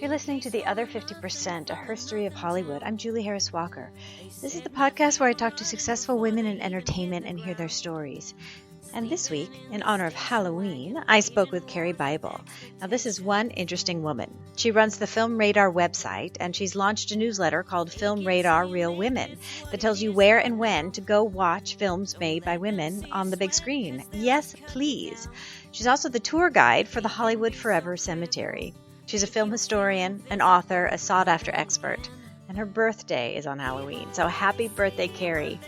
You're listening to The Other 50%, a history of Hollywood. I'm Julie Harris Walker. This is the podcast where I talk to successful women in entertainment and hear their stories. And this week, in honor of Halloween, I spoke with Karie Bible. Now, this is one interesting woman. She runs the Film Radar website, and she's launched a newsletter called Film Radar Real Women that tells you where and when to go watch films made by women on the big screen. Yes, please. She's also the tour guide for the Hollywood Forever Cemetery. She's a film historian, an author, a sought-after expert, and her birthday is on Halloween. So happy birthday, Karie.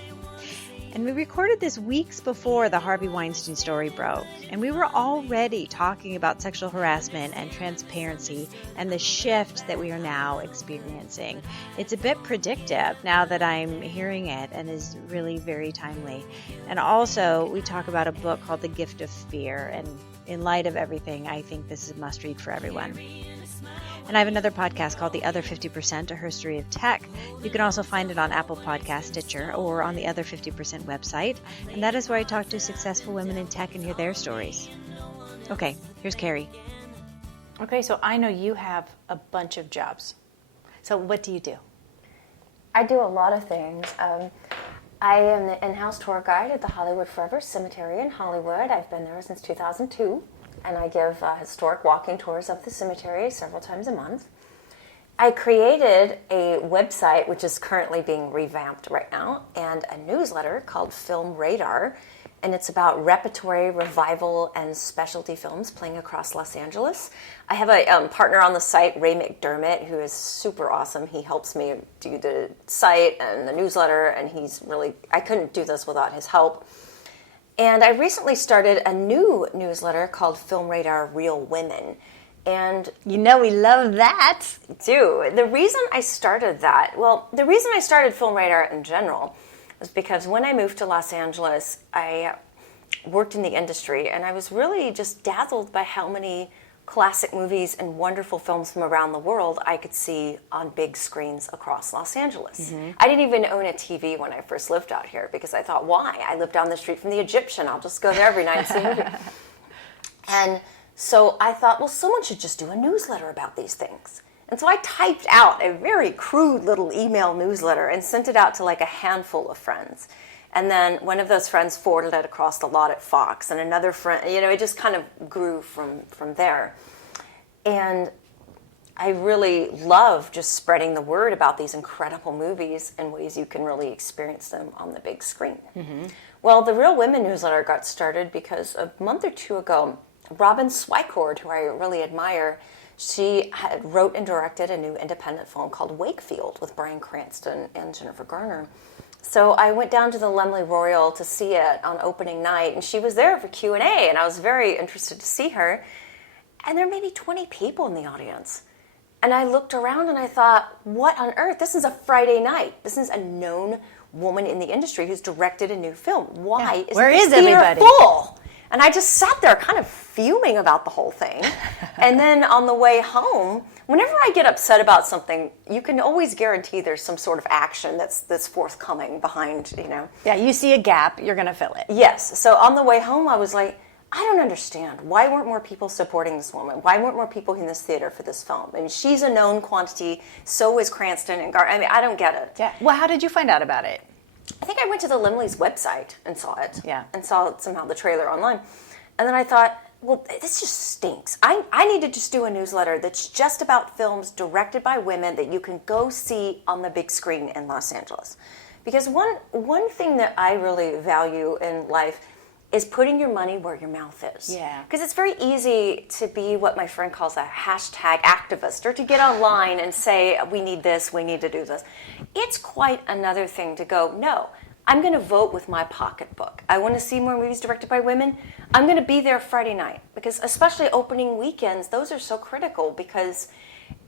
And we recorded this weeks before the Harvey Weinstein story broke, and we were already talking about sexual harassment and transparency and the shift that we are now experiencing. It's a bit predictive now that I'm hearing it and is really very timely. And also, we talk about a book called The Gift of Fear, and in light of everything, I think this is a must-read for everyone. And I have another podcast called The Other 50%, a history of tech. You can also find it on Apple Podcast, Stitcher, or on the Other 50% website. And that is where I talk to successful women in tech and hear their stories. Okay, here's Karie. Okay, so I know you have a bunch of jobs. So what do you do? I do a lot of things. I am the in-house tour guide at the Hollywood Forever Cemetery in Hollywood. I've been there since 2002. And I give historic walking tours of the cemetery several times a month. I created a website, which is currently being revamped right now, and a newsletter called Film Radar, and it's about repertory, revival, and specialty films playing across Los Angeles. I have a partner on the site, Ray McDermott, who is super awesome. He helps me do the site and the newsletter, and I couldn't do this without his help. And I recently started a new newsletter called Film Radar Real Women. And you know we love that. The reason I started Film Radar in general was because when I moved to Los Angeles, I worked in the industry, and I was really just dazzled by how many classic movies and wonderful films from around the world I could see on big screens across Los Angeles. Mm-hmm. I didn't even own a TV when I first lived out here because I thought, why? I live down the street from the Egyptian. I'll just go there every night and see a movie. And so I thought, well, someone should just do a newsletter about these things. And so I typed out a very crude little email newsletter and sent it out to like a handful of friends. And then one of those friends forwarded it across the lot at Fox, and another friend, it just kind of grew from there. And I really love just spreading the word about these incredible movies and ways you can really experience them on the big screen. Mm-hmm. Well, the Real Women newsletter got started because a month or two ago, Robin Swicord, who I really admire, she wrote and directed a new independent film called Wakefield with Bryan Cranston and Jennifer Garner. So I went down to the Laemmle Royal to see it on opening night, and she was there for Q&A, and I was very interested to see her. And there were maybe 20 people in the audience. And I looked around and I thought, what on earth? This is a Friday night. This is a known woman in the industry who's directed a new film. Why is this theater full? And I just sat there kind of fuming about the whole thing. And then on the way home, whenever I get upset about something, you can always guarantee there's some sort of action that's forthcoming behind, Yeah, you see a gap, you're going to fill it. Yes. So on the way home, I was like, I don't understand. Why weren't more people supporting this woman? Why weren't more people in this theater for this film? And she's a known quantity. So is Cranston and Gar. I don't get it. Yeah. Well, how did you find out about it? I think I went to the Laemmle's website and saw it. Yeah. And saw somehow the trailer online. And then I thought, well, this just stinks. I need to just do a newsletter that's just about films directed by women that you can go see on the big screen in Los Angeles. Because one thing that I really value in life is putting your money where your mouth is. Yeah. Because it's very easy to be what my friend calls a hashtag activist, or to get online and say, we need this, we need to do this. It's quite another thing to go, no, I'm going to vote with my pocketbook. I want to see more movies directed by women. I'm going to be there Friday night, because especially opening weekends, those are so critical, because,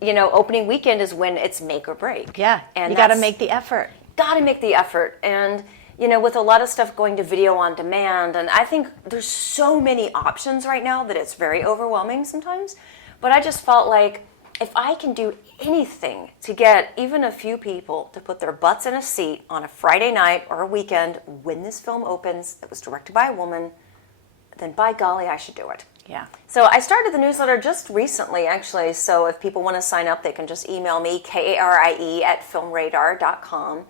opening weekend is when it's make or break. Yeah, and you got to make the effort. Got to make the effort. And with a lot of stuff going to video on demand, and I think there's so many options right now that it's very overwhelming sometimes. But I just felt like if I can do anything to get even a few people to put their butts in a seat on a Friday night or a weekend when this film opens, that was directed by a woman, then by golly, I should do it. Yeah. So I started the newsletter just recently, actually. So if people want to sign up, they can just email me, karie@filmradar.com.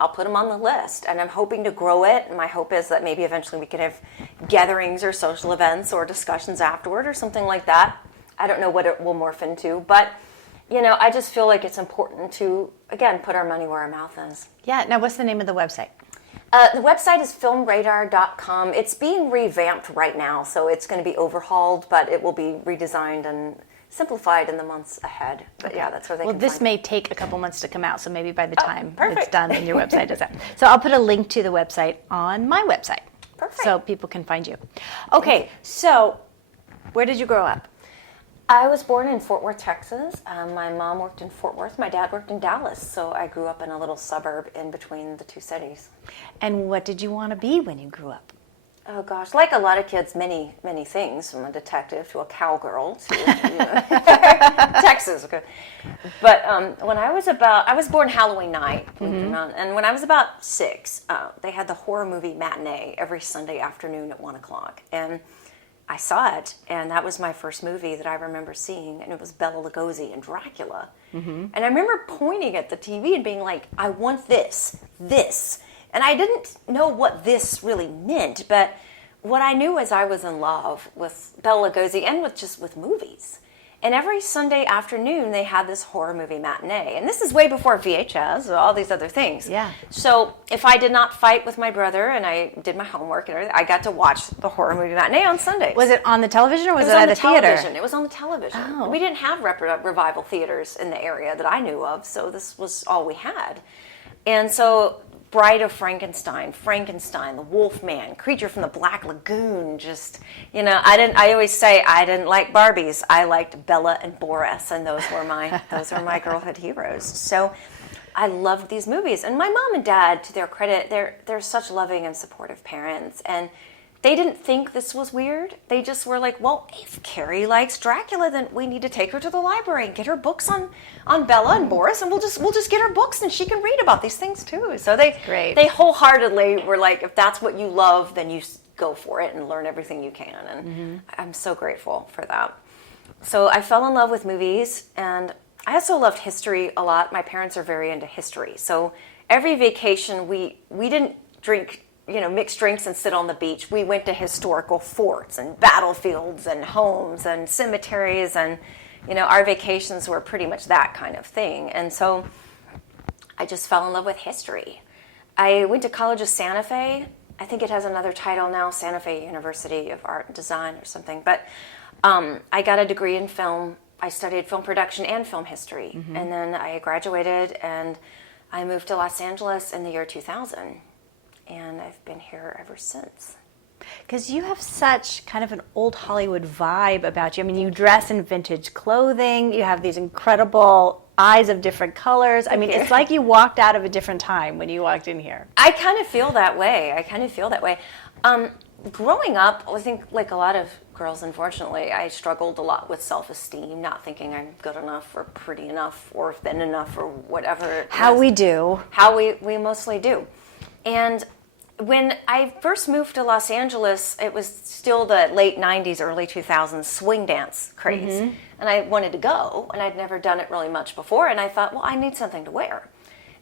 I'll put them on the list, and I'm hoping to grow it. And my hope is that maybe eventually we could have gatherings or social events or discussions afterward or something like that. I don't know what it will morph into, but I just feel like it's important to, again, put our money where our mouth is. Yeah. Now, what's the name of the website? The website is filmradar.com. It's being revamped right now, so it's going to be overhauled, but it will be redesigned and simplified in the months ahead. But yeah, that's where they can Well, this find may take a couple months to come out, so maybe by the time perfect. it's done and your website is up. So I'll put a link to the website on my website. Perfect. So people can find you. Okay, so where did you grow up? I was born in Fort Worth, Texas. My mom worked in Fort Worth. My dad worked in Dallas, so I grew up in a little suburb in between the two cities. And what did you want to be when you grew up? Oh gosh, like a lot of kids, many things, from a detective to a cowgirl to Texas. Okay. But when I was born Halloween night, and when I was about 6, they had the horror movie matinee every Sunday afternoon at 1:00, and I saw it, and that was my first movie that I remember seeing, and it was Bela Lugosi and Dracula. And I remember pointing at the TV and being like, I want this. And I didn't know what this really meant, but what I knew is I was in love with Bela Lugosi and with movies. And every Sunday afternoon, they had this horror movie matinee. And this is way before VHS, all these other things. Yeah. So if I did not fight with my brother and I did my homework and everything, I got to watch the horror movie matinee on Sundays. Was it on the television or was it on at the a theater? television. It was on the television. Oh. We didn't have revival theaters in the area that I knew of, so this was all we had. And so Bride of Frankenstein, the Wolfman, Creature from the Black Lagoon, I always say I didn't like Barbies. I liked Bella and Boris, and those were my girlhood heroes. So I loved these movies. And my mom and dad, to their credit, they're such loving and supportive parents, and they didn't think this was weird. They just were like, well, if Karie likes Dracula, then we need to take her to the library and get her books on Bella and Boris, and we'll just get her books and she can read about these things too. So they wholeheartedly were like, if that's what you love, then you go for it and learn everything you can. And I'm so grateful for that. So I fell in love with movies, and I also loved history a lot. My parents are very into history. So every vacation, we didn't drink mixed drinks and sit on the beach. We went to historical forts and battlefields and homes and cemeteries, and our vacations were pretty much that kind of thing. And so I just fell in love with history. I went to College of Santa Fe. I think it has another title now, Santa Fe University of Art and Design or something. But I got a degree in film. I studied film production and film history. And then I graduated, and I moved to Los Angeles in the year 2000. And I've been here ever since. Because you have such kind of an old Hollywood vibe about you. I mean, you dress in vintage clothing. You have these incredible eyes of different colors. I mean, it's like you walked out of a different time when you walked in here. I kind of feel that way. Growing up, I think like a lot of girls, unfortunately, I struggled a lot with self-esteem, not thinking I'm good enough or pretty enough or thin enough or whatever. How we do. How we mostly do. And when I first moved to Los Angeles, it was still the late 90s, early 2000s swing dance craze. And I wanted to go, and I'd never done it really much before. And I thought, well, I need something to wear.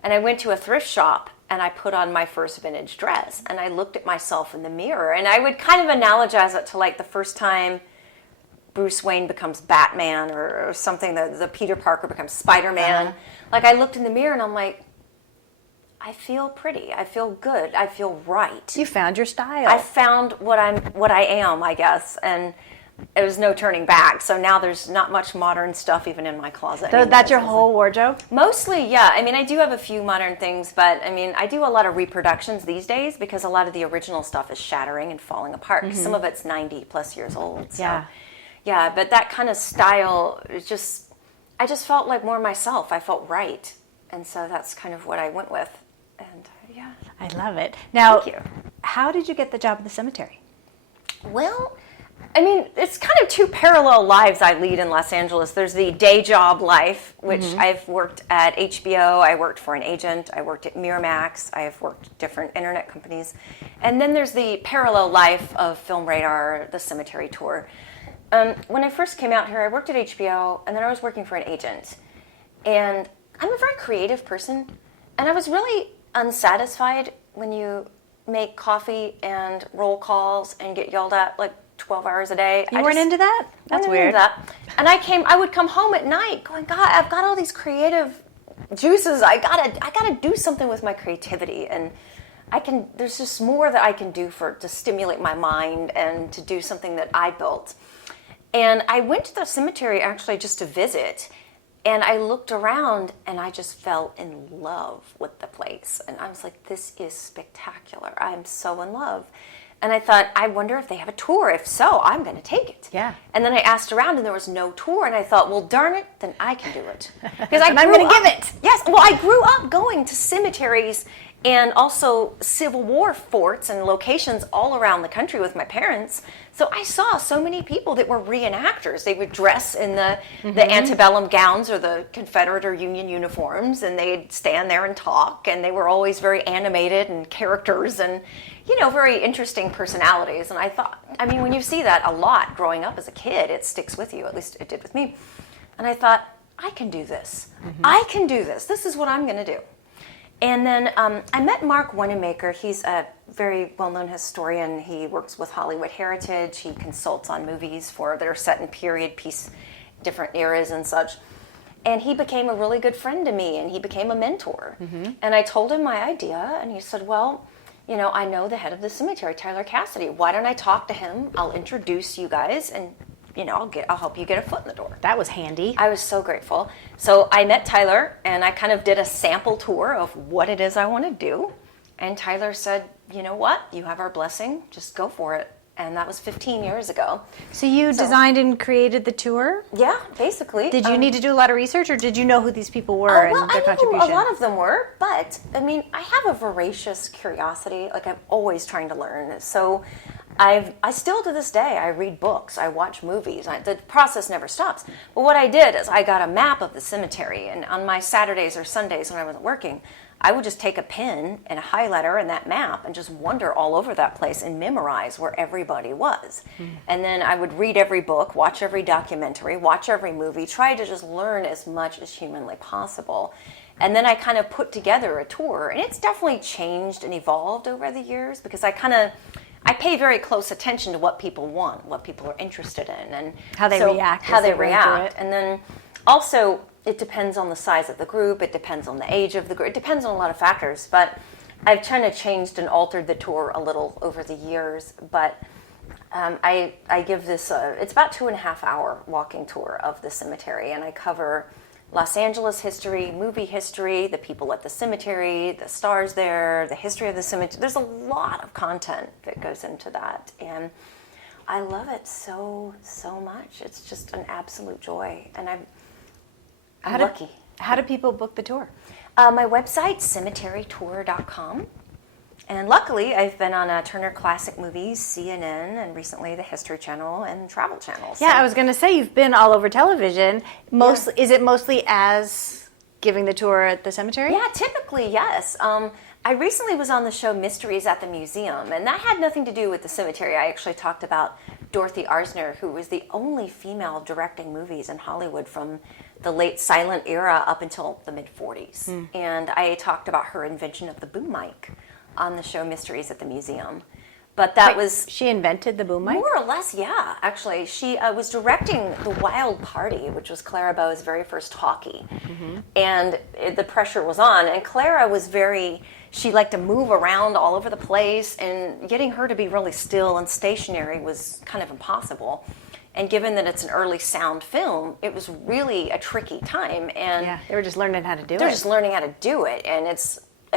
And I went to a thrift shop, and I put on my first vintage dress. And I looked at myself in the mirror. And I would kind of analogize it to like the first time Bruce Wayne becomes Batman or something, the Peter Parker becomes Spider-Man. Like I looked in the mirror, and I'm like, I feel pretty. I feel good. I feel right. You found your style. I found what I am, I guess, and it was no turning back. So now there's not much modern stuff even in my closet. So that's your whole wardrobe? Mostly, yeah. I mean, I do have a few modern things, but I mean, I do a lot of reproductions these days because a lot of the original stuff is shattering and falling apart. Some of it's 90 plus years old. So, yeah, but that kind of style is just, I just felt like more myself. I felt right. And so that's kind of what I went with. And yeah. I love it. Now, Thank you. How did you get the job at the cemetery? Well, I mean, it's kind of two parallel lives I lead in Los Angeles. There's the day job life, which I've worked at HBO, I worked for an agent, I worked at Miramax, I've worked at different internet companies. And then there's the parallel life of Film Radar, the cemetery tour. When I first came out here, I worked at HBO, and then I was working for an agent. And I'm a very creative person, and I was really unsatisfied when you make coffee and roll calls and get yelled at like 12 hours a day. You weren't into that? That's weird. And I would come home at night going, God, I've got all these creative juices. I gotta do something with my creativity. And there's just more that I can do to stimulate my mind and to do something that I built. And I went to the cemetery actually just to visit. And I looked around and I just fell in love with the place. And I was like, this is spectacular. I'm so in love. And I thought, I wonder if they have a tour. If so, I'm going to take it. Yeah. And then I asked around, and there was no tour. And I thought, well, darn it, then I can do it. Because I'm going to give it. Yes. Well, I grew up going to cemeteries and also Civil War forts and locations all around the country with my parents. So I saw so many people that were reenactors. They would dress in the antebellum gowns or the Confederate or Union uniforms, and they'd stand there and talk. And they were always very animated and characters and, very interesting personalities. And I thought, when you see that a lot growing up as a kid, it sticks with you. At least it did with me. And I thought, I can do this. I can do this. This is what I'm going to do. And then I met Marc Wanamaker. He's a very well-known historian. He works with Hollywood Heritage. He consults on movies that are set in period piece, different eras and such. And he became a really good friend to me, and he became a mentor. And I told him my idea, and he said, well, I know the head of the cemetery, Tyler Cassidy. Why don't I talk to him? I'll introduce you guys, and I'll help you get a foot in the door. That was handy. I was so grateful. So I met Tyler, and I kind of did a sample tour of what it is I want to do. And Tyler said, you know what? You have our blessing. Just go for it. And that was 15 years ago. So you designed and created the tour? Yeah, basically. Did you need to do a lot of research, or did you know who these people were and their contribution? I knew a lot of them were, but I have a voracious curiosity. Like, I'm always trying to learn. So I still to this day, I read books, I watch movies. The process never stops. But what I did is I got a map of the cemetery, and on my Saturdays or Sundays when I wasn't working, I would just take a pen and a highlighter and that map and just wander all over that place and memorize where everybody was. And then I would read every book, watch every documentary, watch every movie, try to just learn as much as humanly possible. And then I kind of put together a tour, and it's definitely changed and evolved over the years because I pay very close attention to what people want, what people are interested in, and how they react. And then also, it depends on the size of the group. It depends on the age of the group. It depends on a lot of factors. But I've kind of changed and altered the tour a little over the years. But I give this, it's about 2.5 hour walking tour of the cemetery. And I cover Los Angeles history, movie history, the people at the cemetery, the stars there, the history of the cemetery. There's a lot of content that goes into that. And I love it so, so much. It's just an absolute joy. And I'm lucky. How do people book the tour? My website, cemeterytour.com. And luckily, I've been on Turner Classic Movies, CNN, and recently the History Channel and Travel Channel. Yeah, I was going to say, you've been all over television. Is it mostly as giving the tour at the cemetery? Yeah, typically, yes. I recently was on the show Mysteries at the Museum, and that had nothing to do with the cemetery. I actually talked about Dorothy Arzner, who was the only female directing movies in Hollywood from the late silent era up until the mid-40s. And I talked about her invention of the boom mic on the show Mysteries at the Museum. But she invented the boom mic? More or less, yeah. Actually, she was directing The Wild Party, which was Clara Bow's very first talkie. And the pressure was on. And Clara was she liked to move around all over the place, and getting her to be really still and stationary was kind of impossible. And given that it's an early sound film, it was really a tricky time. And yeah, they were just learning how to do it. They're just learning how to do it. And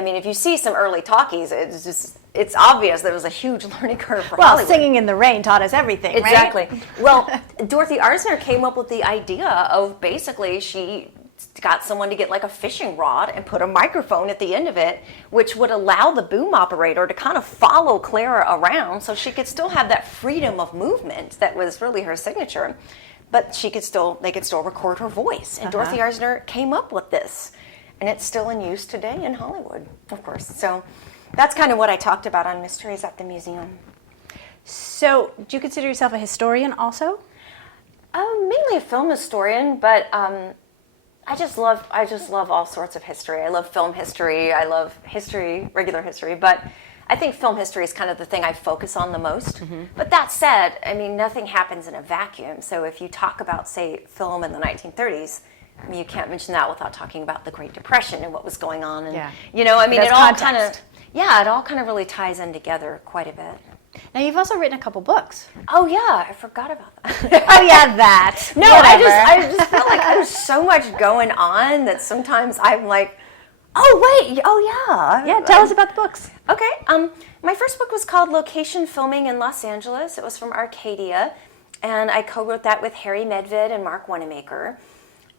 if you see some early talkies, it's obvious there was a huge learning curve for Hollywood. Singing in the Rain taught us everything, exactly. Right? Well, Dorothy Arzner came up with the idea of basically she got someone to get like a fishing rod and put a microphone at the end of it, which would allow the boom operator to kind of follow Clara around so she could still have that freedom of movement that was really her signature. But they could still record her voice. And Dorothy Eisner came up with this. And it's still in use today in Hollywood, of course. So that's kind of what I talked about on Mysteries at the Museum. So do you consider yourself a historian also? Mainly a film historian, but I just love all sorts of history. I love film history. I love history, regular history, but I think film history is kind of the thing I focus on the most. But that said, I mean, nothing happens in a vacuum. So if you talk about, say, film in the 1930s, I mean, you can't mention that without talking about the Great Depression and what was going on. And, you know, I mean, it all kind of really ties in together quite a bit. Now, you've also written a couple books. Oh, yeah, I forgot about that. Oh, yeah, that. No, I just feel like there's so much going on that sometimes I'm like, oh, wait, oh, yeah. Yeah, tell us about the books. Okay, my first book was called Location Filming in Los Angeles. It was from Arcadia, and I co-wrote that with Harry Medved and Marc Wanamaker.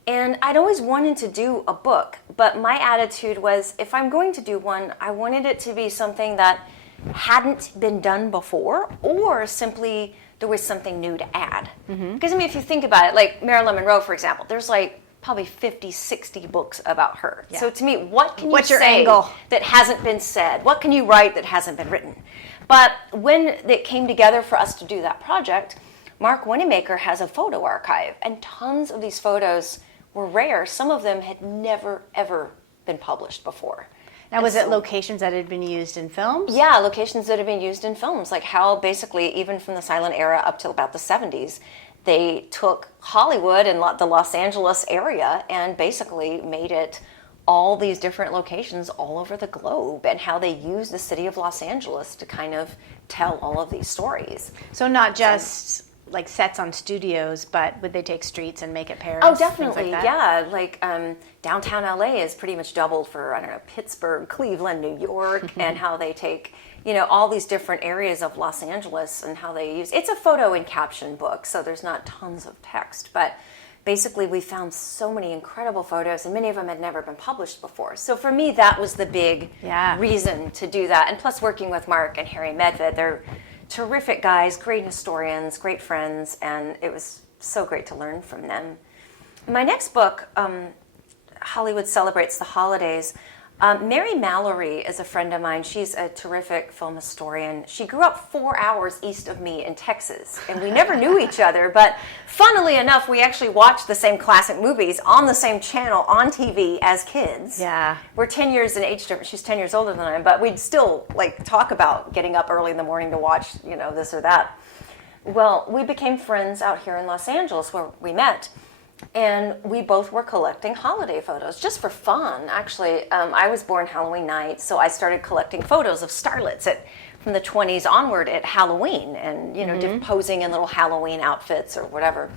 And I'd always wanted to do a book, but my attitude was, if I'm going to do one, I wanted it to be something that hadn't been done before, or simply there was something new to add. Because, I mean, if you think about it, like Marilyn Monroe, for example, there's like probably 50, 60 books about her. Yeah. So to me, what's your angle that hasn't been said? What can you write that hasn't been written? But when it came together for us to do that project, Marc Wanamaker has a photo archive, and tons of these photos were rare. Some of them had never, ever been published before. Now, was it locations that had been used in films? Yeah, locations that had been used in films, like how basically even from the silent era up till about the 70s, they took Hollywood and the Los Angeles area and basically made it all these different locations all over the globe, and how they used the city of Los Angeles to kind of tell all of these stories. So not just like sets on studios, but would they take streets and make it Paris? Oh, definitely, yeah. Like downtown LA is pretty much doubled for, I don't know, Pittsburgh, Cleveland, New York, and how they take, you know, all these different areas of Los Angeles and how they use. It's a photo and caption book, so there's not tons of text, but basically we found so many incredible photos, and many of them had never been published before. So for me, that was the big reason to do that. And plus working with Marc and Harry Medved, they're terrific guys, great historians, great friends, and it was so great to learn from them. My next book, Hollywood Celebrates the Holidays. Mary Mallory is a friend of mine. She's a terrific film historian. She grew up 4 hours east of me in Texas, and we never knew each other, but funnily enough, we actually watched the same classic movies on the same channel on TV as kids. Yeah. We're 10 years in age difference. She's 10 years older than I am, but we'd still like talk about getting up early in the morning to watch, you know, this or that. Well, we became friends out here in Los Angeles where we met. And we both were collecting holiday photos, just for fun, actually. I was born Halloween night, so I started collecting photos of starlets from the 20s onward at Halloween, and, you know, posing in little Halloween outfits or whatever.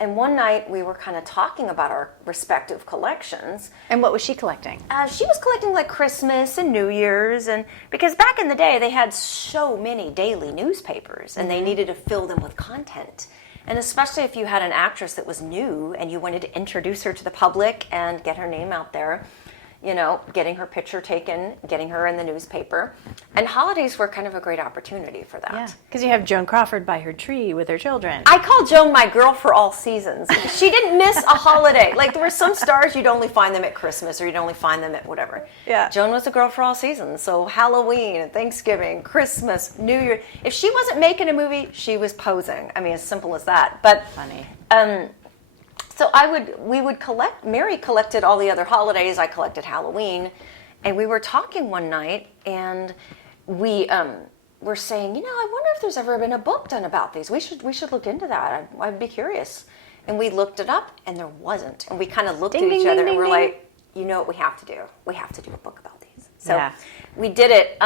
And one night we were kind of talking about our respective collections. And what was she collecting? She was collecting like Christmas and New Year's, and because back in the day they had so many daily newspapers, and they needed to fill them with content. And especially if you had an actress that was new and you wanted to introduce her to the public and get her name out there, you know, getting her picture taken, getting her in the newspaper. And holidays were kind of a great opportunity for that. Yeah, because you have Joan Crawford by her tree with her children. I call Joan my girl for all seasons. She didn't miss a holiday. Like, there were some stars you'd only find them at Christmas, or you'd only find them at whatever. Yeah. Joan was a girl for all seasons. So Halloween, Thanksgiving, Christmas, New Year. If she wasn't making a movie, she was posing. I mean, as simple as that. But funny. So we would collect, Mary collected all the other holidays, I collected Halloween, and we were talking one night, and we were saying, you know, I wonder if there's ever been a book done about these. We should look into that. I'd be curious. And we looked it up, and there wasn't. And we kind of looked at each other, and we're like, you know what we have to do? We have to do a book about these. So we did it.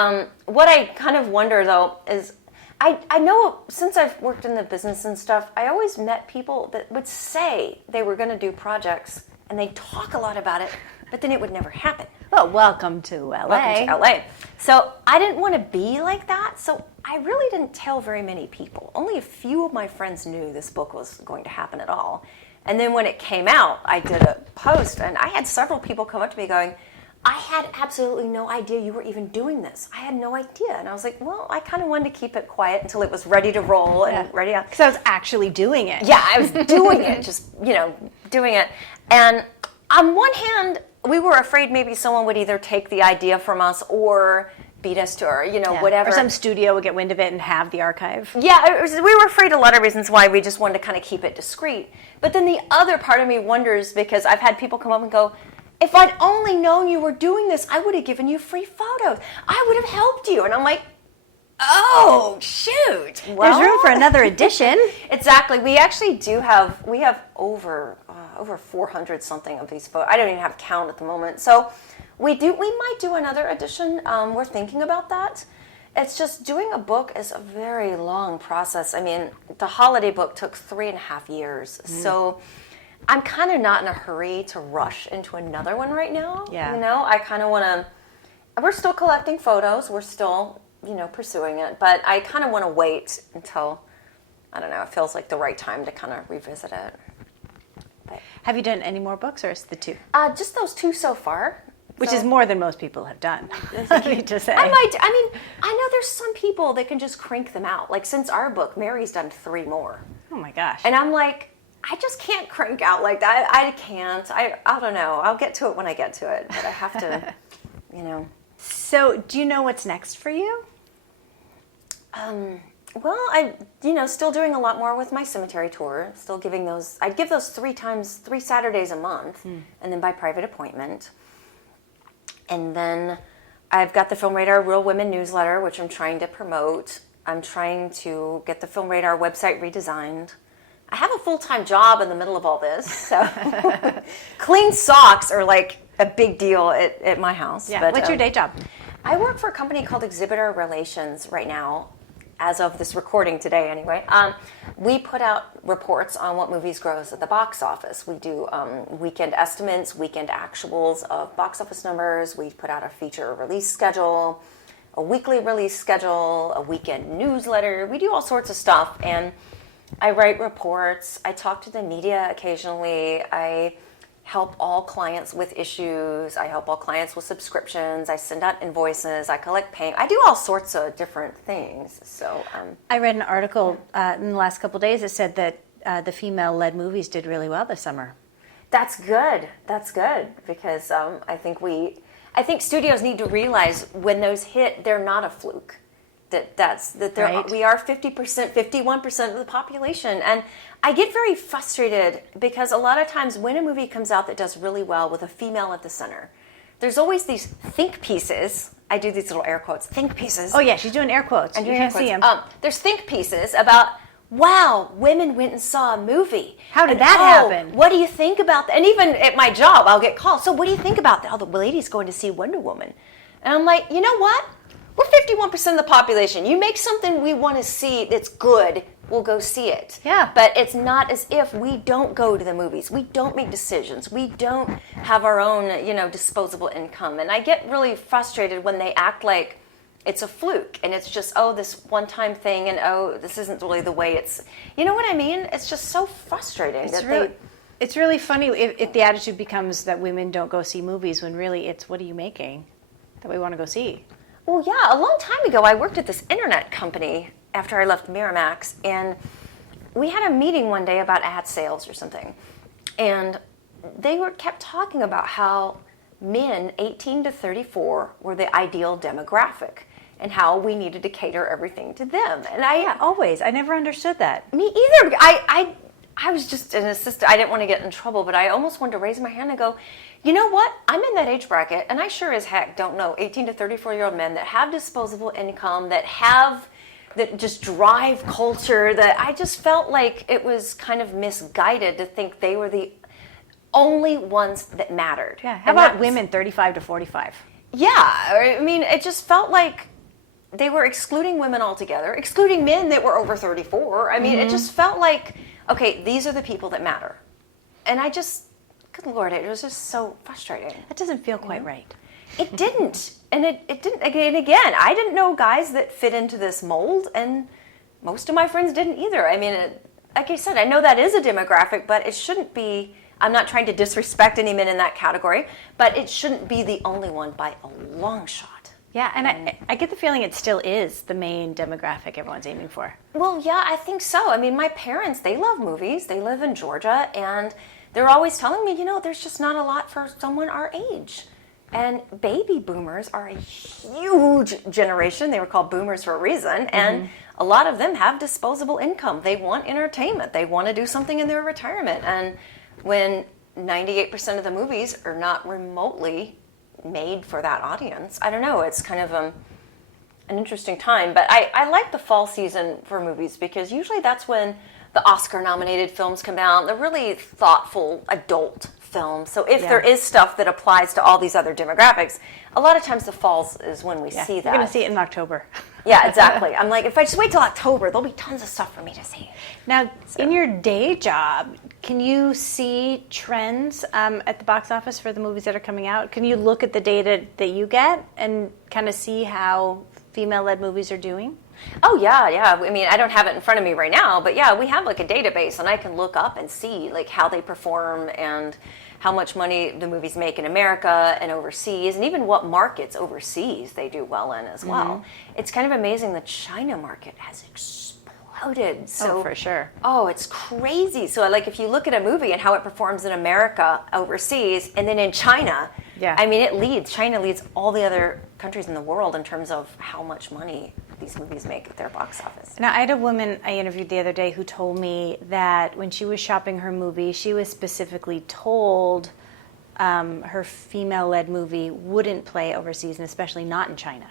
What I kind of wonder, though, is I know since I've worked in the business and stuff, I always met people that would say they were going to do projects, and they talk a lot about it, but then it would never happen. Well, welcome to LA. Welcome to LA. So I didn't want to be like that, so I really didn't tell very many people. Only a few of my friends knew this book was going to happen at all. And then when it came out, I did a post, and I had several people come up to me going, I had absolutely no idea you were even doing this. I had no idea. And I was like, well, I kind of wanted to keep it quiet until it was ready to roll and ready to... Because I was actually doing it. Yeah, I was doing it, just, doing it. And on one hand, we were afraid maybe someone would either take the idea from us or beat us to her, whatever. Or some studio would get wind of it and have the archive. Yeah, we were afraid of a lot of reasons why we just wanted to kind of keep it discreet. But then the other part of me wonders, because I've had people come up and go, if I'd only known you were doing this, I would have given you free photos. I would have helped you. And I'm like, oh, shoot. Well, there's room for another edition. Exactly. We actually we have over 400 something of these photos. I don't even have a count at the moment. So we might do another edition. We're thinking about that. It's just doing a book is a very long process. I mean, the holiday book took 3.5 years. So I'm kind of not in a hurry to rush into another one right now. Yeah. I kind of want to, we're still collecting photos. We're still, pursuing it. But I kind of want to wait until, I don't know, it feels like the right time to kind of revisit it. But, have you done any more books, or is it the 2? Just those 2 so far. Which is more than most people have done, I need to say. I know there's some people that can just crank them out. Like, since our book, Mary's done 3 more. Oh my gosh. And I'm like, I just can't crank out like that. I can't. I don't know. I'll get to it when I get to it. But I have to, So, do you know what's next for you? Well, I, still doing a lot more with my cemetery tour. Still giving those. I'd give those 3 Saturdays a month, and then by private appointment. And then I've got the Film Radar Real Women newsletter, which I'm trying to promote. I'm trying to get the Film Radar website redesigned. I have a full-time job in the middle of all this, so clean socks are like a big deal at my house. Yeah. But, what's your day job? I work for a company called Exhibitor Relations right now, as of this recording today anyway. We put out reports on what movies gross at the box office. We do weekend estimates, weekend actuals of box office numbers. We put out a feature release schedule, a weekly release schedule, a weekend newsletter. We do all sorts of stuff, and I write reports. I talk to the media occasionally. I help all clients with issues. I help all clients with subscriptions. I send out invoices. I collect payment. I do all sorts of different things. So I read an article in the last couple of days that said that the female-led movies did really well this summer. That's good. That's good, because I think studios need to realize when those hit, they're not a fluke. Right. We are 50%, 51% of the population. And I get very frustrated because a lot of times when a movie comes out that does really well with a female at the center, there's always these think pieces. I do these little air quotes, think pieces. Oh yeah, she's doing air quotes. You can't see them. There's think pieces about, wow, women went and saw a movie. How did that happen? What do you think about that? And even at my job, I'll get calls. So what do you think about that? Oh, the lady's going to see Wonder Woman. And I'm like, you know what? We're 51% of the population. You make something we want to see that's good, we'll go see it. Yeah. But it's not as if we don't go to the movies. We don't make decisions. We don't have our own, disposable income. And I get really frustrated when they act like it's a fluke and it's just, this one-time thing, and this isn't really the way it's. You know what I mean? It's just so frustrating. It's really funny if the attitude becomes that women don't go see movies when really it's, what are you making that we want to go see? Well, yeah, a long time ago, I worked at this internet company after I left Miramax, and we had a meeting one day about ad sales or something, and they kept talking about how men 18 to 34 were the ideal demographic and how we needed to cater everything to them. And I never understood that. Me either. I was just an assistant. I didn't want to get in trouble, but I almost wanted to raise my hand and go, you know what? I'm in that age bracket, and I sure as heck don't know 18 to 34-year-old men that have disposable income, that just drive culture, that I just felt like it was kind of misguided to think they were the only ones that mattered. Yeah. How about women 35 to 45? Yeah. I mean, it just felt like they were excluding women altogether, excluding men that were over 34. I mean, It just felt like, okay, these are the people that matter. And I just, good Lord, it was just so frustrating. That doesn't feel quite right. It didn't. And it didn't. Again, I didn't know guys that fit into this mold, and most of my friends didn't either. I mean, like I said, I know that is a demographic, but it shouldn't be I'm not trying to disrespect any men in that category, but it shouldn't be the only one by a long shot. Yeah, and I get the feeling it still is the main demographic everyone's aiming for. Well, yeah, I think so. I mean, my parents, they love movies. They live in Georgia, and they're always telling me, there's just not a lot for someone our age. And baby boomers are a huge generation. They were called boomers for a reason. And a lot of them have disposable income. They want entertainment. They want to do something in their retirement. And when 98% of the movies are not remotely made for that audience, I don't know. It's kind of an interesting time. But I like the fall season for movies because usually that's when the Oscar-nominated films come out. They're really thoughtful adult films. So if there is stuff that applies to all these other demographics, a lot of times the falls is when we see that. You're going to see it in October. Yeah, exactly. I'm like, if I just wait till October, there'll be tons of stuff for me to see. Now, in your day job, can you see trends at the box office for the movies that are coming out? Can you look at the data that you get and kind of see how female-led movies are doing? Oh, yeah. I mean, I don't have it in front of me right now, but yeah, we have like a database and I can look up and see like how they perform and how much money the movies make in America and overseas, and even what markets overseas they do well in as well. It's kind of amazing the China market has exploded. So, for sure. Oh, it's crazy. So like if you look at a movie and how it performs in America overseas and then in China, I mean, China leads all the other countries in the world in terms of how much money these movies make at their box office. Now, I had a woman I interviewed the other day who told me that when she was shopping her movie, she was specifically told her female-led movie wouldn't play overseas, and especially not in China.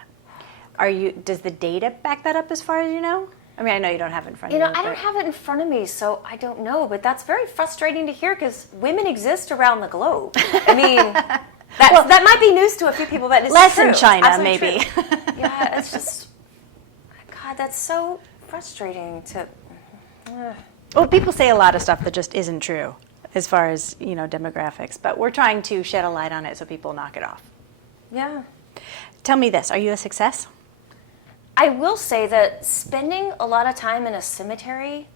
Does the data back that up as far as you know? I mean, I know you don't have it in front of you. I don't have it in front of me, so I don't know, but that's very frustrating to hear because women exist around the globe. I mean, that might be news to a few people, but it's less true. in China, Absolutely maybe. True. Yeah, it's just... God, that's so frustrating to... Well, people say a lot of stuff that just isn't true as far as, demographics, but we're trying to shed a light on it so people knock it off. Yeah. Tell me this, are you a success? I will say that spending a lot of time in a cemetery,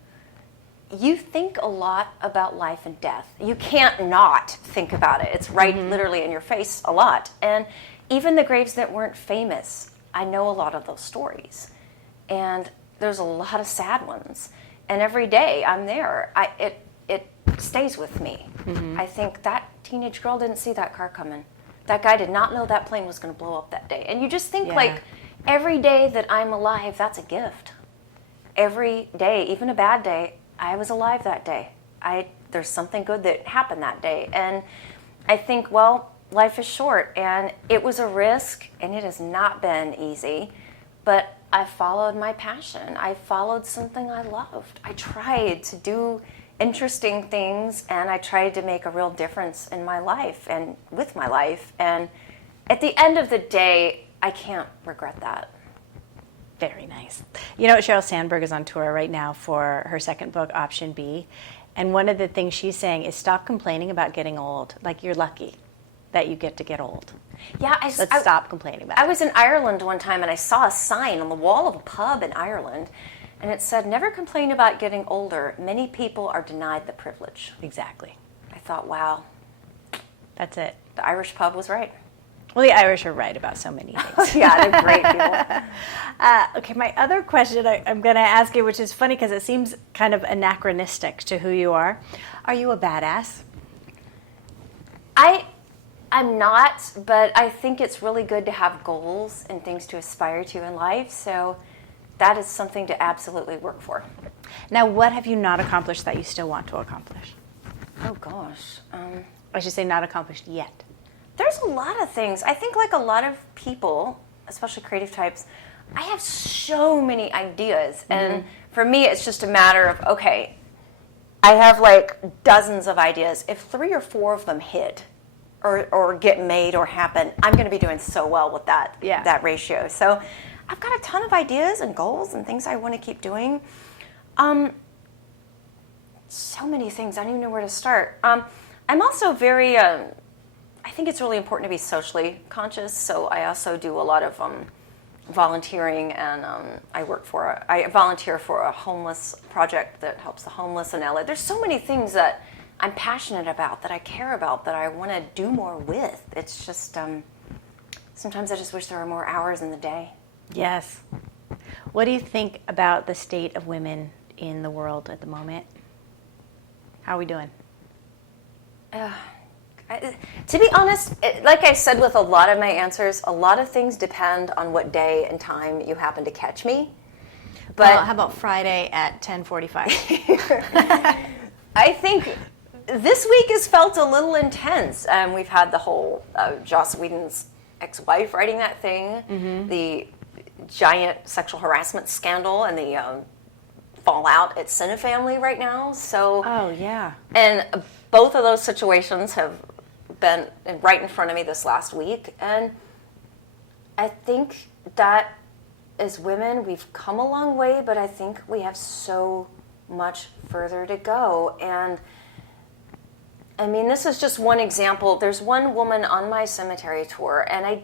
you think a lot about life and death. You can't not think about it. It's right literally in your face a lot. And even the graves that weren't famous, I know a lot of those stories. And there's a lot of sad ones. And every day I'm there, it stays with me. I think that teenage girl didn't see that car coming. That guy did not know that plane was going to blow up that day. And you just think like every day that I'm alive, that's a gift. Every day, even a bad day, I was alive that day. There's something good that happened that day. And I think, well, life is short and it was a risk and it has not been easy, but I followed my passion. I followed something I loved. I tried to do interesting things and I tried to make a real difference in my life and with my life. And at the end of the day, I can't regret that. Very nice. Sheryl Sandberg is on tour right now for her second book, Option B. And one of the things she's saying is stop complaining about getting old. Like you're lucky that you get to get old. Yeah, Let's stop complaining about it. I was in Ireland one time and I saw a sign on the wall of a pub in Ireland and it said, never complain about getting older. Many people are denied the privilege. Exactly. I thought, wow. That's it. The Irish pub was right. Well, the Irish are right about so many things. Yeah, they're great people. Okay, my other question I'm going to ask you, which is funny because it seems kind of anachronistic to who you are. Are you a badass? I'm not, but I think it's really good to have goals and things to aspire to in life. So that is something to absolutely work for. Now, what have you not accomplished that you still want to accomplish? Oh, gosh. I should say not accomplished yet. There's a lot of things. I think like a lot of people, especially creative types, I have so many ideas. And for me, it's just a matter of, okay, I have like dozens of ideas. If 3 or 4 of them hit or get made or happen, I'm going to be doing so well with that ratio. So I've got a ton of ideas and goals and things I want to keep doing. So many things. I don't even know where to start. I'm also very... I think it's really important to be socially conscious, so I also do a lot of volunteering, and I volunteer for a homeless project that helps the homeless in LA. There's so many things that I'm passionate about, that I care about, that I want to do more with. It's just, sometimes I just wish there were more hours in the day. Yes. What do you think about the state of women in the world at the moment? How are we doing? To be honest, like I said with a lot of my answers, a lot of things depend on what day and time you happen to catch me. But well, how about Friday at 10:45? I think this week has felt a little intense. We've had the whole Joss Whedon's ex-wife writing that thing, the giant sexual harassment scandal, and the fallout at Cinefamily right now. So, oh yeah, and both of those situations have been right in front of me this last week, and I think that as women, we've come a long way, but I think we have so much further to go. And I mean, this is just one example. There's one woman on my cemetery tour, and I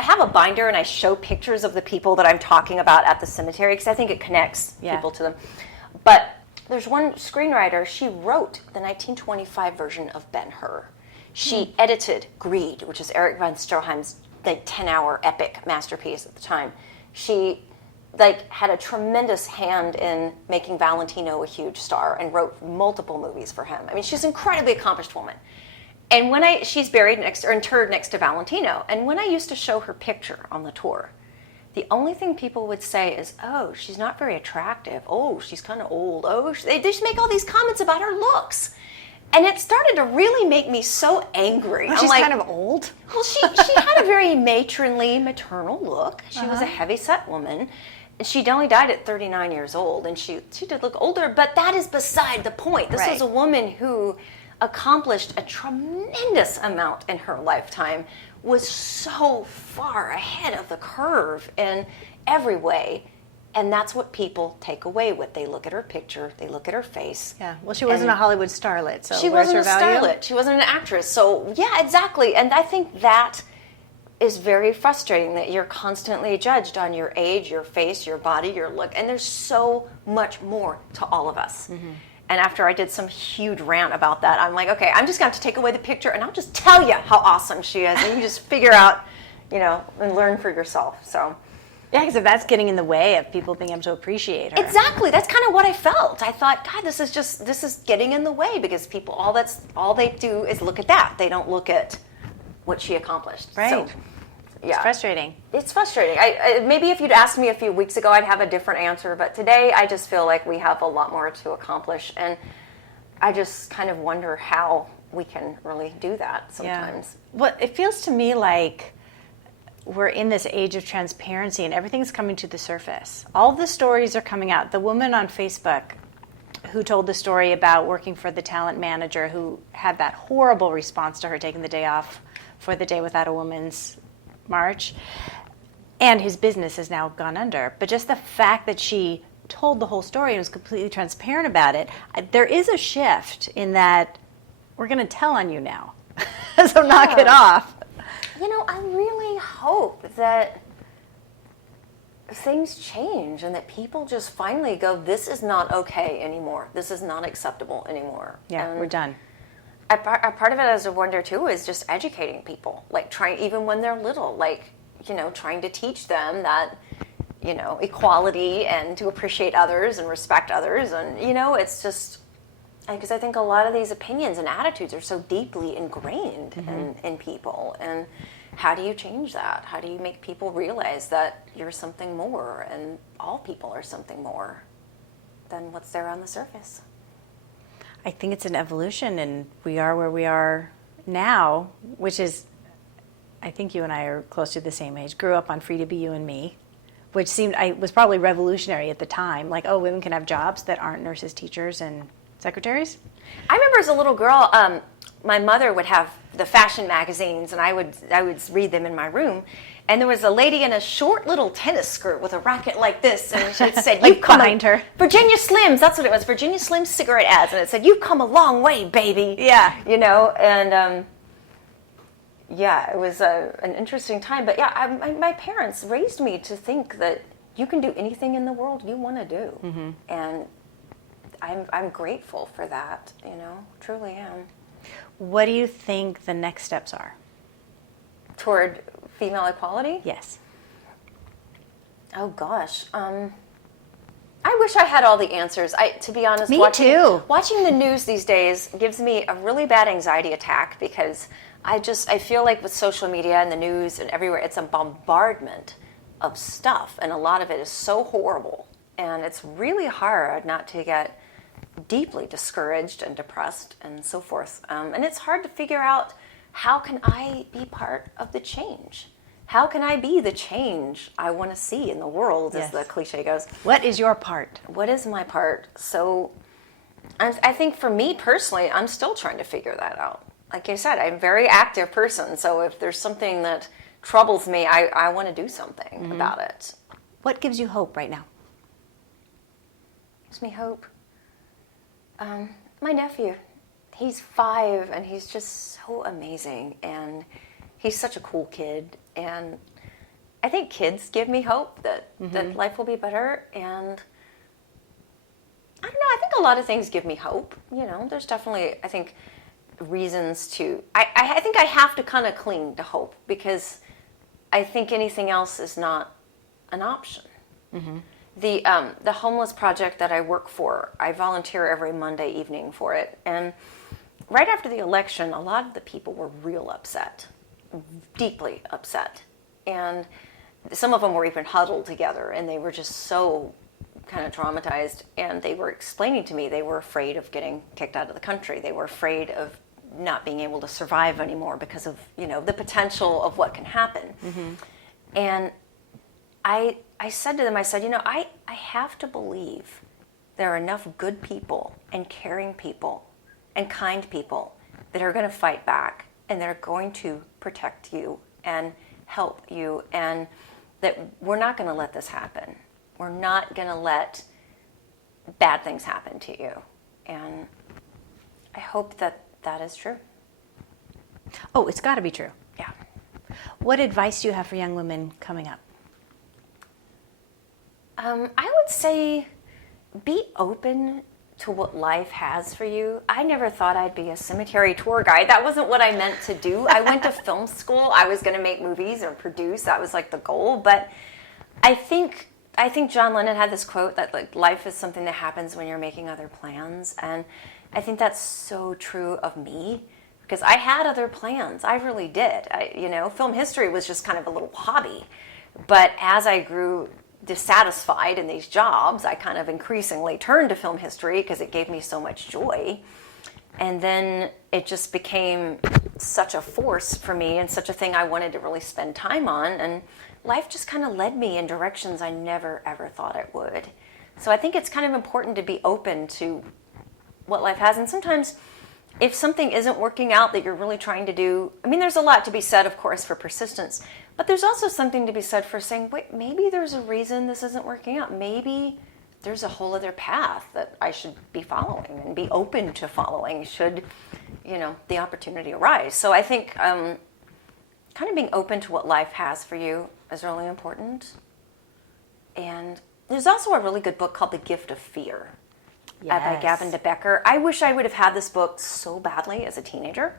have a binder and I show pictures of the people that I'm talking about at the cemetery because I think it connects people to them. But there's one screenwriter, she wrote the 1925 version of Ben-Hur. She edited Greed, which is Eric von Stroheim's 10-hour epic masterpiece at the time. She had a tremendous hand in making Valentino a huge star and wrote multiple movies for him. I mean, she's an incredibly accomplished woman. And she's buried interred next to Valentino. And when I used to show her picture on the tour, the only thing people would say is, "Oh, she's not very attractive. Oh, she's kind of old. Oh," they just make all these comments about her looks. And it started to really make me so angry. Well, she's kind of old. Well, she had a very matronly, maternal look. She was a heavy-set woman. She only died at 39 years old, and she did look older, but that is beside the point. This was a woman who accomplished a tremendous amount in her lifetime, was so far ahead of the curve in every way. And that's what people take away with. They look at her picture, they look at her face. Yeah, well, she wasn't a Hollywood starlet, so she wasn't a starlet. She wasn't an actress. So, yeah, exactly. And I think that is very frustrating, that you're constantly judged on your age, your face, your body, your look. And there's so much more to all of us. And after I did some huge rant about that, I'm like, okay, I'm just going to have to take away the picture and I'll just tell you how awesome she is. And you just figure out, and learn for yourself. So, yeah, because if that's getting in the way of people being able to appreciate her. Exactly. That's kind of what I felt. I thought, God, this is getting in the way because people, all they do is look at that. They don't look at what she accomplished. Right. So, yeah. It's frustrating. It's frustrating. Maybe if you'd asked me a few weeks ago, I'd have a different answer. But today, I just feel like we have a lot more to accomplish. And I just kind of wonder how we can really do that sometimes. Yeah. Well, it feels to me like we're in this age of transparency and everything's coming to the surface. All the stories are coming out. The woman on Facebook who told the story about working for the talent manager who had that horrible response to her taking the day off for the Day Without a Woman's March, and his business has now gone under. But just the fact that she told the whole story and was completely transparent about it, there is a shift in that we're going to tell on you now. So knock it off. I really hope that things change and that people just finally go, this is not okay anymore. This is not acceptable anymore. Yeah, and we're done. A part of it, as I wonder too, is just educating people, trying, even when they're little, trying to teach them that, equality and to appreciate others and respect others. And, it's just, because I think a lot of these opinions and attitudes are so deeply ingrained in people. And how do you change that? How do you make people realize that you're something more and all people are something more than what's there on the surface? I think it's an evolution, and we are where we are now, which is, I think you and I are close to the same age. Grew up on Free to Be You and Me, which was probably revolutionary at the time. Like, oh, women can have jobs that aren't nurses, teachers, and secretaries. I remember as a little girl, my mother would have the fashion magazines, and I would read them in my room. And there was a lady in a short little tennis skirt with a racket like this, and it said, "You've come behind her." Virginia Slims, that's what it was. Virginia Slims cigarette ads, and it said, "You've come a long way, baby." Yeah, and it was an interesting time. But yeah, my parents raised me to think that you can do anything in the world you want to do, and I'm grateful for that, truly am. What do you think the next steps are? Toward female equality? Yes. Oh gosh. I wish I had all the answers. To be honest, Me too. Watching the news these days gives me a really bad anxiety attack because I feel like with social media and the news and everywhere, it's a bombardment of stuff, and a lot of it is so horrible. And it's really hard not to get deeply discouraged and depressed and so forth. And it's hard to figure out, how can I be part of the change? How can I be the change I want to see in the world, as the cliche goes? What is your part? What is my part? So I think for me personally, I'm still trying to figure that out. Like I said, I'm a very active person. So if there's something that troubles me, I want to do something about it. What gives you hope right now? Gives me hope. My nephew, he's 5 and he's just so amazing. And he's such a cool kid. And I think kids give me hope that life will be better. And I don't know, I think a lot of things give me hope. There's definitely, I think, reasons to, I think I have to kind of cling to hope, because I think anything else is not an option. The homeless project that I work for, I volunteer every Monday evening for it. And right after the election, a lot of the people were real upset. Deeply upset, and some of them were even huddled together, and they were just so kind of traumatized, and they were explaining to me they were afraid of getting kicked out of the country. They were afraid of not being able to survive anymore because of the potential of what can happen. And I said to them, I said, I have to believe there are enough good people and caring people and kind people that are going to fight back, and they're going to protect you and help you, and that we're not going to let this happen. We're not going to let bad things happen to you. And I hope that that is true. Oh, it's got to be true. Yeah. What advice do you have for young women coming up? I would say be open to what life has for you. I never thought I'd be a cemetery tour guide. That wasn't what I meant to do. I went to film school. I was going to make movies or produce. That was like the goal. But I think John Lennon had this quote that like life is something that happens when you're making other plans. And I think that's so true of me, because I had other plans. I really did. Film history was just kind of a little hobby. But as I grew dissatisfied in these jobs, I kind of increasingly turned to film history because it gave me so much joy. And then it just became such a force for me and such a thing I wanted to really spend time on. And life just kind of led me in directions I never, ever thought it would. So I think it's kind of important to be open to what life has. And sometimes if something isn't working out that you're really trying to do, there's a lot to be said, of course, for persistence. But there's also something to be said for saying, wait, maybe there's a reason this isn't working out. Maybe there's a whole other path that I should be following and be open to following should, the opportunity arise. So I think kind of being open to what life has for you is really important. And there's also a really good book called The Gift of Fear by Gavin de Becker. I wish I would have had this book so badly as a teenager.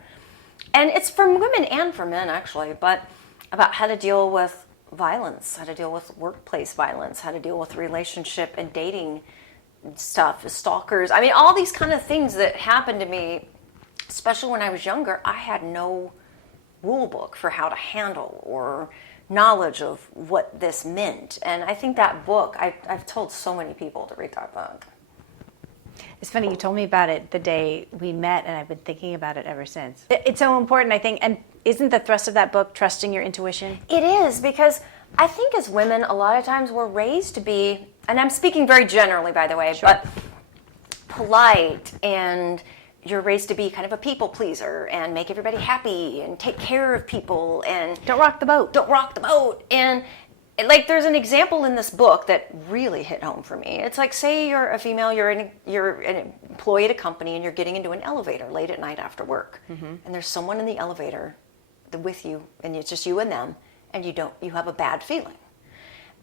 And it's for women and for men, actually, but about how to deal with violence, how to deal with workplace violence, how to deal with relationship and dating stuff, stalkers. All these kind of things that happened to me, especially when I was younger. I had no rule book for how to handle or knowledge of what this meant. And I think that book, I've told so many people to read that book. It's funny, you told me about it the day we met, and I've been thinking about it ever since. It's so important, I think. And isn't the thrust of that book trusting your intuition? It is, because I think as women, a lot of times we're raised to be, and I'm speaking very generally, by the way, sure, but polite, and you're raised to be kind of a people pleaser and make everybody happy and take care of people and don't rock the boat. Don't rock the boat. And like, there's an example in this book that really hit home for me. It's like, say you're a female, you're an employee at a company, and you're getting into an elevator late at night after work, and there's someone in the elevator with you, and it's just you and them, and you have a bad feeling.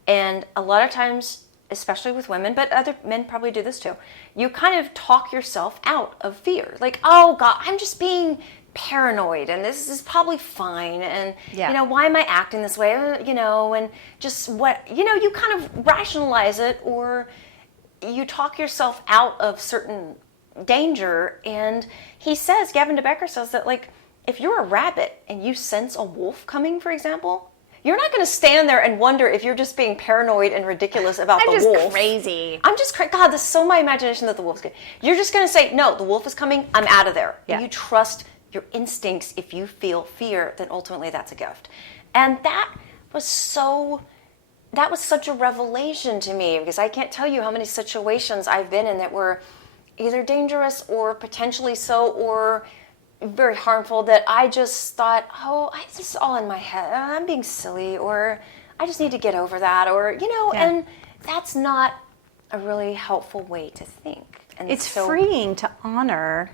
And a lot of times, especially with women, but other men probably do this too. You kind of talk yourself out of fear. Like, oh God, I'm just being paranoid and this is probably fine. And, why am I acting this way? And just what, you kind of rationalize it, or you talk yourself out of certain danger. And Gavin DeBecker says that, like, if you're a rabbit and you sense a wolf coming, for example, you're not going to stand there and wonder if you're just being paranoid and ridiculous about the wolf. I'm just crazy. God, this is so my imagination that the wolf's good. You're just going to say, no, the wolf is coming, I'm out of there. Yeah. And you trust your instincts. If you feel fear, then ultimately that's a gift. And that was such a revelation to me, because I can't tell you how many situations I've been in that were either dangerous or potentially so, or very harmful, that I just thought, this is all in my head. I'm being silly, or I just need to get over that, or, and that's not a really helpful way to think. And it's freeing to honor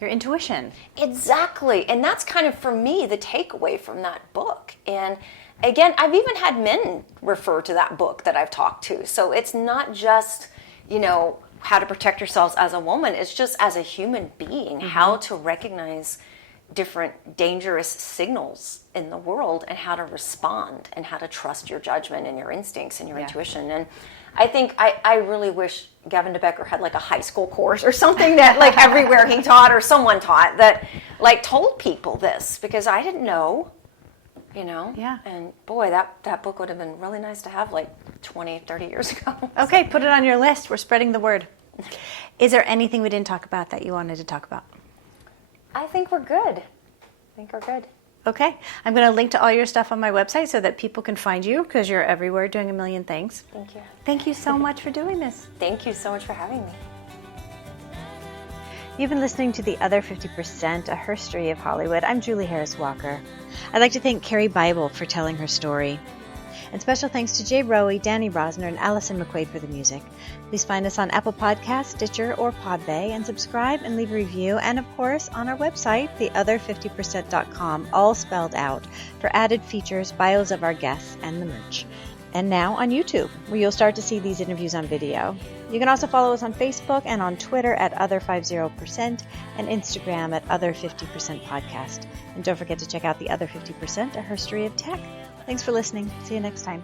your intuition. Exactly. And that's kind of, for me, the takeaway from that book. And again, I've even had men refer to that book that I've talked to. So it's not just, how to protect yourselves as a woman. It's just as a human being, how to recognize different dangerous signals in the world, and how to respond, and how to trust your judgment and your instincts and your intuition. And I think I really wish Gavin DeBecker had like a high school course or something that like everywhere he taught, or someone taught, that like told people this, because I didn't know, Yeah. And boy, that book would have been really nice to have like 20, 30 years ago. Okay, put it on your list. We're spreading the word. Is there anything we didn't talk about that you wanted to talk about? I think we're good. Okay. I'm going to link to all your stuff on my website so that people can find you, because you're everywhere doing a million things. Thank you. Thank you so much for doing this. Thank you so much for having me. You've been listening to The Other 50%, a history of Hollywood. I'm Julie Harris Walker. I'd like to thank Karie Bible for telling her story. And special thanks to Jay Rowe, Danny Rosner, and Allison McQuaid for the music. Please find us on Apple Podcasts, Stitcher, or Podbay, and subscribe and leave a review. And of course, on our website, theother50%.com, all spelled out, for added features, bios of our guests, and the merch. And now on YouTube, where you'll start to see these interviews on video. You can also follow us on Facebook and on Twitter at Other50%, and Instagram at Other50% Podcast. And don't forget to check out The Other 50%, a history of tech. Thanks for listening. See you next time.